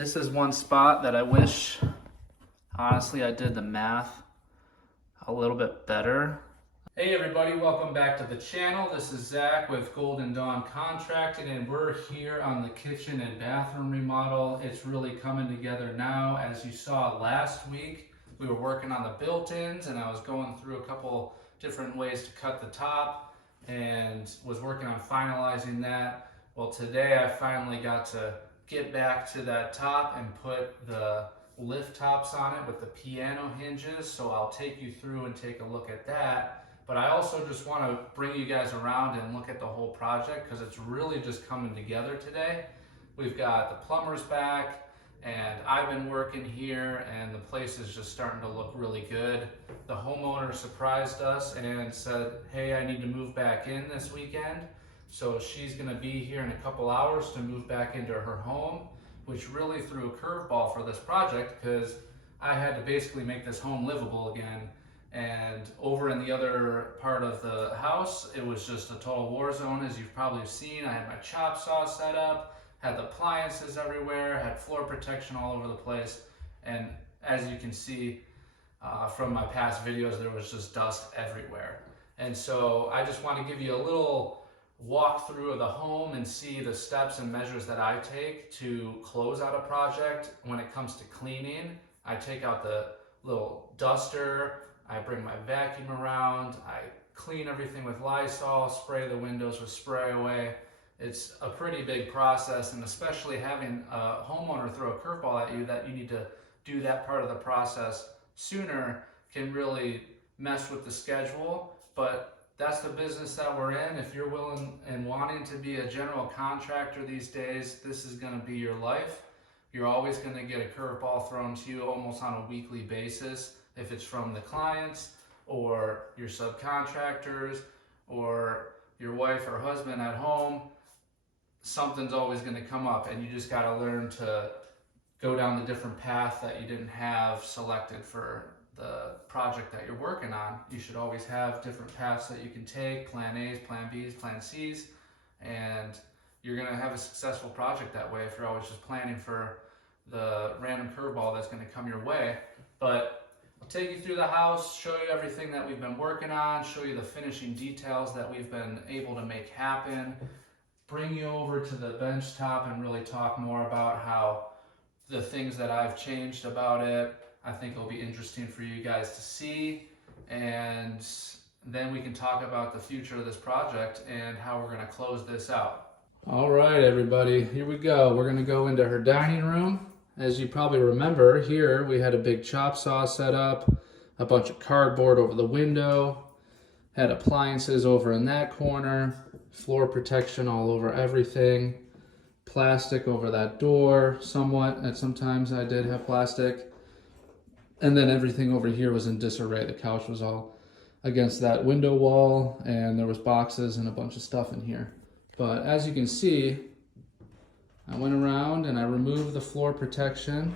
This is one spot that I wish, honestly, I did the math a little bit better. Hey everybody, welcome back to the channel. This is Zach with Golden Dawn Contracting, and we're here on the kitchen and bathroom remodel. It's really coming together now. As you saw last week, we were working on the built-ins, and I was going through a couple different ways to cut the top and was working on finalizing that. Well, today I finally got to get back to that top and put the lift tops on it with the piano hinges. So I'll take you through and take a look at that. But I also just want to bring you guys around and look at the whole project because it's really just coming together today. We've got the plumbers back and I've been working here and the place is just starting to look really good. The homeowner surprised us and said, hey, I need to move back in this weekend. So she's gonna be here in a couple hours to move back into her home, which really threw a curveball for this project because I had to basically make this home livable again. And over in the other part of the house, it was just a total war zone, as you've probably seen. I had my chop saw set up, had the appliances everywhere, had floor protection all over the place. And as you can see from my past videos, there was just dust everywhere. And so I just want to give you a little walk through of the home and see the steps and measures that I take to close out a project. When it comes to cleaning, I take out the little duster, I bring my vacuum around, I clean everything with Lysol, spray the windows with spray away. It's a pretty big process, and especially having a homeowner throw a curveball at you that you need to do that part of the process sooner can really mess with the schedule. But that's the business that we're in. If you're willing and wanting to be a general contractor these days, this is going to be your life. You're always going to get a curveball thrown to you almost on a weekly basis. If it's from the clients or your subcontractors or your wife or husband at home, something's always going to come up, and you just got to learn to go down the different path that you didn't have selected for the project that you're working on. You should always have different paths that you can take, plan A's, plan B's, plan C's, and you're gonna have a successful project that way if you're always just planning for the random curveball that's gonna come your way. But I'll take you through the house, show you everything that we've been working on, show you the finishing details that we've been able to make happen, bring you over to the bench top and really talk more about how the things that I've changed about it. I think it'll be interesting for you guys to see, and then we can talk about the future of this project and how we're going to close this out. All right, everybody, here we go. We're going to go into her dining room. As you probably remember, here we had a big chop saw set up, a bunch of cardboard over the window, had appliances over in that corner, floor protection all over everything, plastic over that door somewhat, and sometimes I did have plastic. And then everything over here was in disarray. The couch was all against that window wall, and there was boxes and a bunch of stuff in here. But as you can see, I went around and I removed the floor protection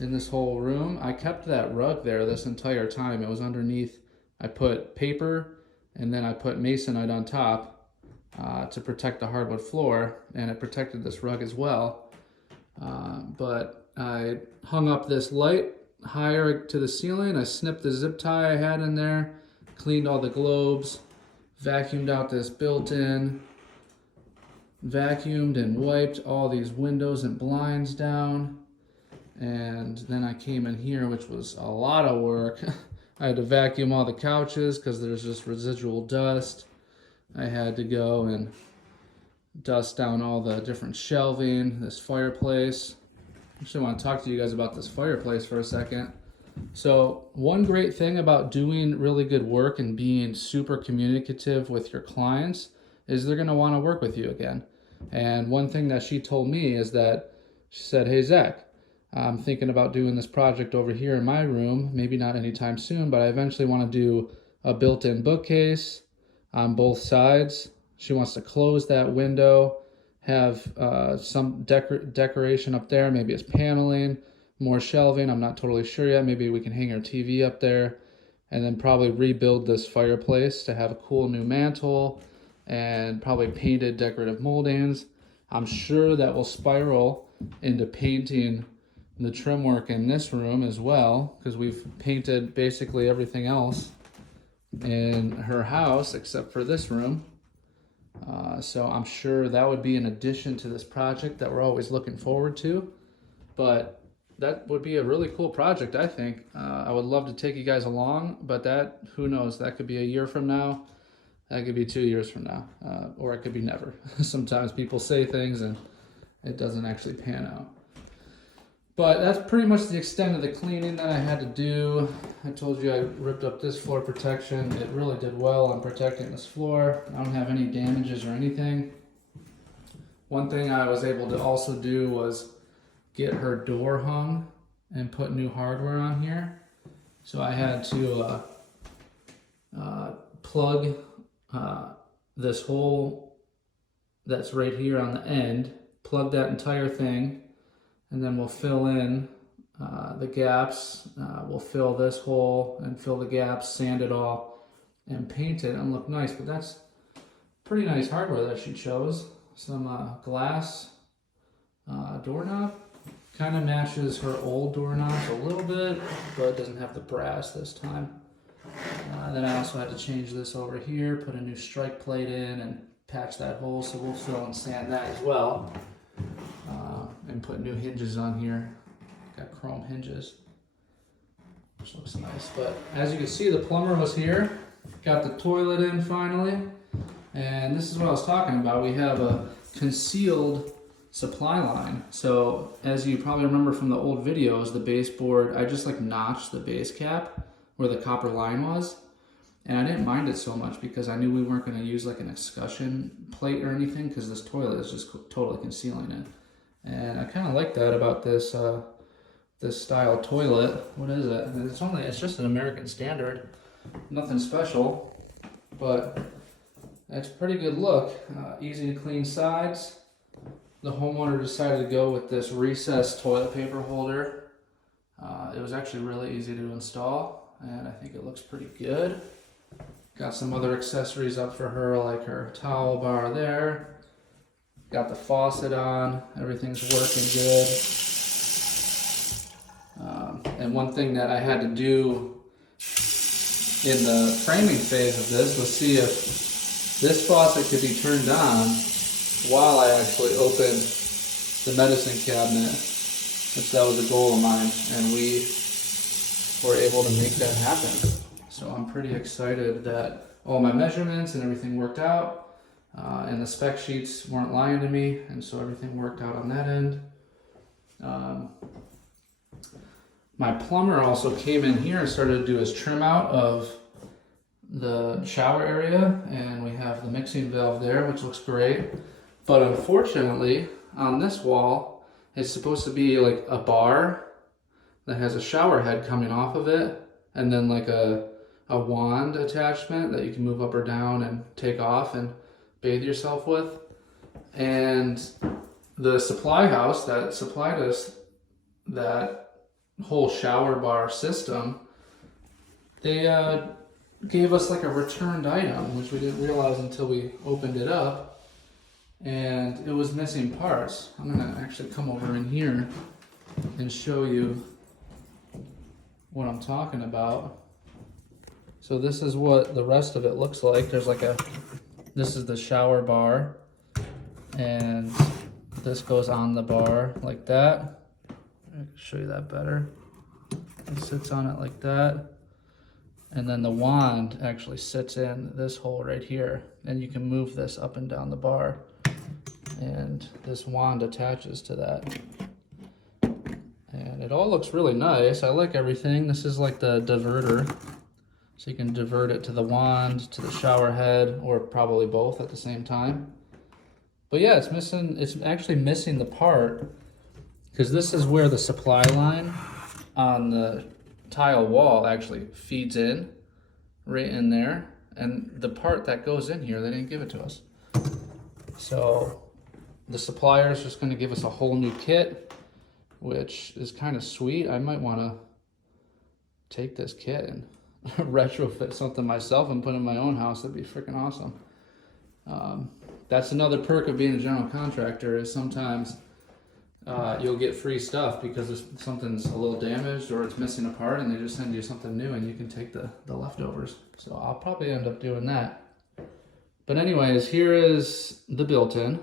in this whole room. I kept that rug there this entire time. It was underneath. I put paper and then I put masonite on top to protect the hardwood floor, and it protected this rug as well. But I hung up this light higher to the ceiling. I snipped the zip tie I had in there, cleaned all the globes, vacuumed out this built-in, vacuumed and wiped all these windows and blinds down, and then I came in here, which was a lot of work. I had to vacuum all the couches because there's just residual dust. I had to go and dust down all the different shelving, this fireplace. Actually, I want to talk to you guys about this fireplace for a second. So one great thing about doing really good work and being super communicative with your clients is they're going to want to work with you again. And one thing that she told me is that she said, hey, Zach, I'm thinking about doing this project over here in my room, maybe not anytime soon, but I eventually want to do a built-in bookcase on both sides. She wants to close that window, have some decoration up there, maybe it's paneling, more shelving, I'm not totally sure yet. Maybe we can hang our TV up there, and then probably rebuild this fireplace to have a cool new mantle and probably painted decorative moldings. I'm sure that will spiral into painting the trim work in this room as well, because we've painted basically everything else in her house except for this room. So I'm sure that would be an addition to this project that we're always looking forward to. But that would be a really cool project, I think. I would love to take you guys along, but that, who knows, that could be a year from now. That could be 2 years from now, or it could be never. Sometimes people say things and it doesn't actually pan out. But that's pretty much the extent of the cleaning that I had to do. I told you I ripped up this floor protection. It really did well on protecting this floor. I don't have any damages or anything. One thing I was able to also do was get her door hung and put new hardware on here. So I had to plug this hole that's right here on the end, plug that entire thing, and then we'll fill in the gaps. We'll fill this hole and fill the gaps, sand it all, and paint it and look nice. But that's pretty nice hardware that she chose. Some glass doorknob. Kind of matches her old doorknobs a little bit, but it doesn't have the brass this time. Then I also had to change this over here, put a new strike plate in and patch that hole, so we'll fill and sand that as well. And put new hinges on here. Got chrome hinges, which looks nice. But as you can see, the plumber was here, got the toilet in finally, and this is what I was talking about. We have a concealed supply line. So as you probably remember from the old videos, the baseboard, I just like notched the base cap where the copper line was, and I didn't mind it so much because I knew we weren't going to use like an escutcheon plate or anything, because this toilet is just totally concealing it. And I kind of like that about this this style toilet. What is it? It's just an American Standard, nothing special, but it's a pretty good look. Easy to clean sides. The homeowner decided to go with this recessed toilet paper holder. It was actually really easy to install, and I think it looks pretty good. Got some other accessories up for her, like her towel bar there. Got the faucet on, everything's working good. And one thing that I had to do in the framing phase of this was see if this faucet could be turned on while I actually opened the medicine cabinet, which that was a goal of mine, and we were able to make that happen. So I'm pretty excited that all my measurements and everything worked out. And the spec sheets weren't lying to me, and so everything worked out on that end. My plumber also came in here and started to do his trim out of the shower area, and we have the mixing valve there, which looks great. But unfortunately, on this wall, it's supposed to be like a bar that has a shower head coming off of it, and then like a wand attachment that you can move up or down and take off and bathe yourself with. And the supply house that supplied us that whole shower bar system, they gave us like a returned item, which we didn't realize until we opened it up, and it was missing parts. I'm gonna actually come over in here and show you what I'm talking about. So this is what the rest of it looks like. There's like this is the shower bar, and this goes on the bar like that. I can show you that better. It sits on it like that. And then the wand actually sits in this hole right here. And you can move this up and down the bar. And this wand attaches to that. And it all looks really nice. I like everything. This is like the diverter. So you can divert it to the wand, to the shower head, or probably both at the same time. But yeah, it's actually missing the part, because this is where the supply line on the tile wall actually feeds in, right in there. And the part that goes in here, they didn't give it to us. So the supplier is just going to give us a whole new kit, which is kind of sweet. I might want to take this kit and retrofit something myself and put it in my own house. That'd be freaking awesome. That's another perk of being a general contractor, is sometimes you'll get free stuff because if something's a little damaged or it's missing a part, and they just send you something new and you can take the leftovers. So I'll probably end up doing that. But anyways, here is the built-in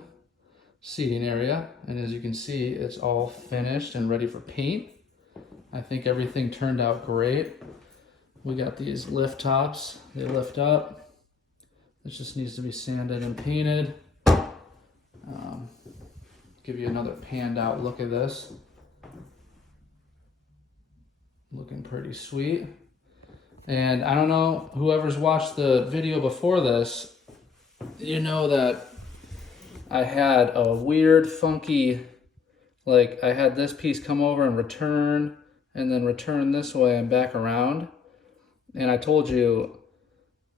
seating area. And as you can see, it's all finished and ready for paint. I think everything turned out great. We got these lift tops, they lift up. This just needs to be sanded and painted. Give you another panned out look at this. Looking pretty sweet. And I don't know, whoever's watched the video before this, you know that I had a weird, funky, like I had this piece come over and return, and then return this way and back around. And I told you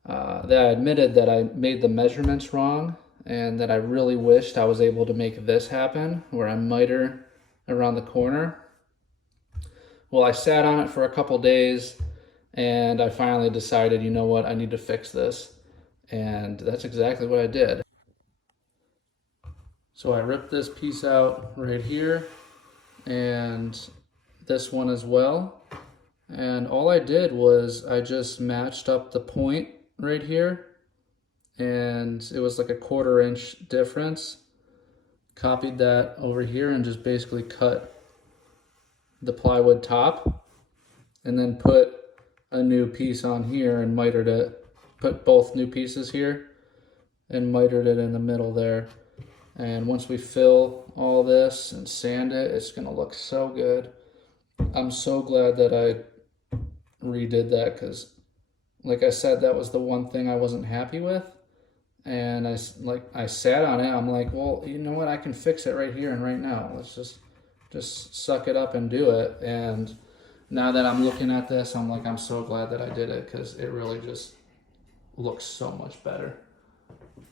that I admitted that I made the measurements wrong, and that I really wished I was able to make this happen, where I miter around the corner. Well, I sat on it for a couple days, and I finally decided, you know what, I need to fix this. And that's exactly what I did. So I ripped this piece out right here, and this one as well. And all I did was I just matched up the point right here, and it was like a 1/4 inch difference. Copied that over here and just basically cut the plywood top, and then put a new piece on here and mitered it. Put both new pieces here and mitered it in the middle there. And once we fill all this and sand it, it's gonna look so good. I'm so glad that I redid that, because like I said, that was the one thing I wasn't happy with. And I sat on it. I'm like, well, you know what? I can fix it right here and right now. Let's just suck it up and do it. And now that I'm looking at this, I'm like, I'm so glad that I did it, because it really just looks so much better.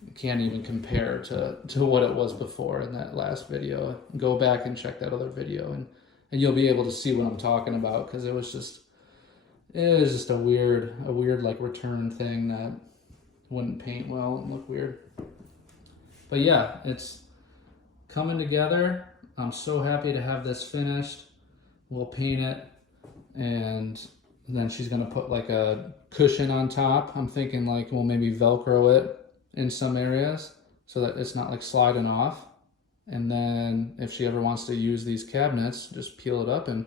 You can't even compare to what it was before in that last video. Go back and check that other video, and you'll be able to see what I'm talking about, because it was just a weird like return thing that wouldn't paint well and look weird. But yeah, it's coming together. I'm so happy to have this finished. We'll paint it, and then she's gonna put like a cushion on top. I'm thinking like we'll maybe Velcro it in some areas so that it's not like sliding off. And then if she ever wants to use these cabinets, just peel it up and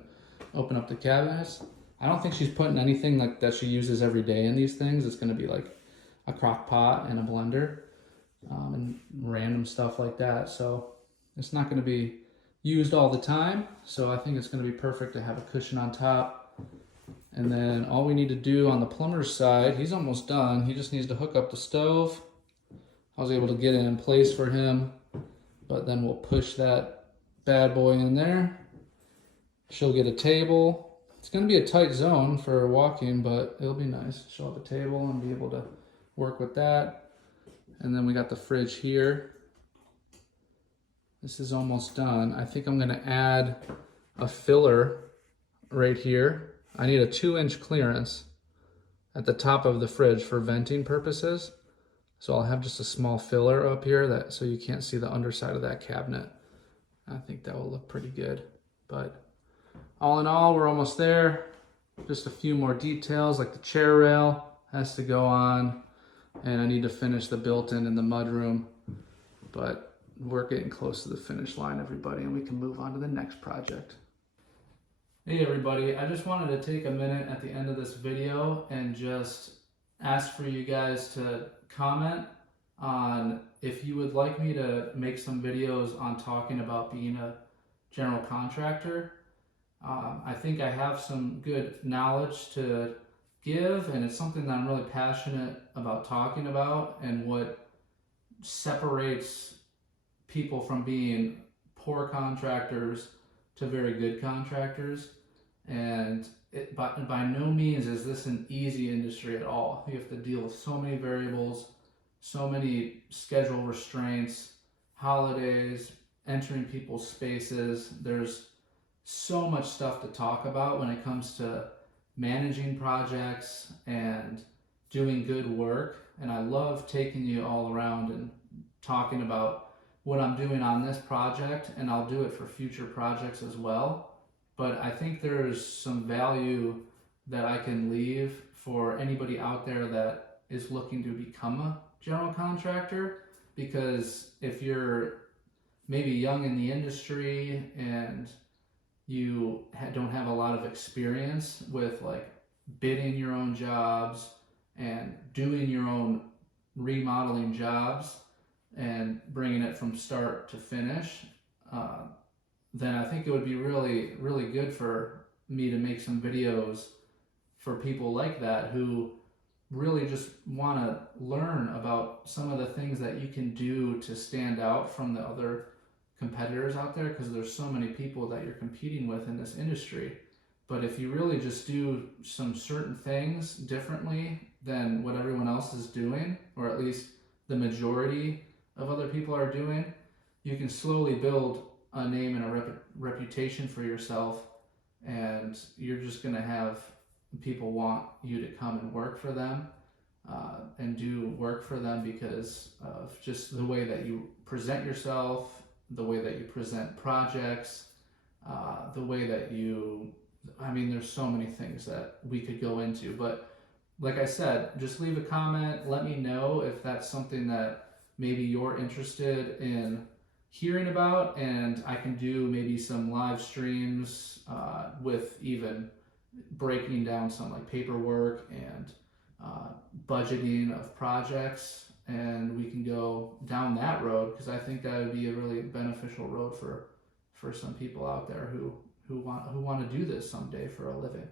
open up the cabinets. I don't think she's putting anything like that she uses every day in these things. It's gonna be like a crock pot and a blender, and random stuff like that. So it's not going to be used all the time. So I think it's going to be perfect to have a cushion on top. And then all we need to do on the plumber's side, he's almost done. He just needs to hook up the stove. I was able to get it in place for him, but then we'll push that bad boy in there. She'll get a table. It's going to be a tight zone for walking, but it'll be nice. She'll have a table and be able to work with that. And then we got the fridge here. This is almost done. I think I'm gonna add a filler right here. I need a 2-inch clearance at the top of the fridge for venting purposes. So I'll have just a small filler up here so you can't see the underside of that cabinet. I think that will look pretty good. But all in all, we're almost there. Just a few more details, like the chair rail has to go on. And I need to finish the built-in in the mudroom, but we're getting close to the finish line, everybody, and we can move on to the next project. Hey everybody, I just wanted to take a minute at the end of this video and just ask for you guys to comment on if you would like me to make some videos on talking about being a general contractor. I think I have some good knowledge to give, and it's something that I'm really passionate about talking about, and what separates people from being poor contractors to very good contractors. And by no means is this an easy industry at all. You have to deal with so many variables, so many schedule restraints, holidays, entering people's spaces. There's so much stuff to talk about when it comes to managing projects and doing good work. And I love taking you all around and talking about what I'm doing on this project, and I'll do it for future projects as well. But I think there's some value that I can leave for anybody out there that is looking to become a general contractor, because if you're maybe young in the industry and you don't have a lot of experience with like bidding your own jobs and doing your own remodeling jobs and bringing it from start to finish, then I think it would be really, really good for me to make some videos for people like that who really just want to learn about some of the things that you can do to stand out from the other competitors out there, because there's so many people that you're competing with in this industry. But if you really just do some certain things differently than what everyone else is doing, or at least the majority of other people are doing, you can slowly build a name and a reputation for yourself, and you're just going to have people want you to come and work for them, and do work for them because of just the way that you present yourself, the way that you present projects, the way that you, I mean, there's so many things that we could go into. But like I said, just leave a comment. Let me know if that's something that maybe you're interested in hearing about, and I can do maybe some live streams with even breaking down some like paperwork and budgeting of projects, and we can go down that road, because I think that would be a really beneficial road for some people out there who want to do this someday for a living.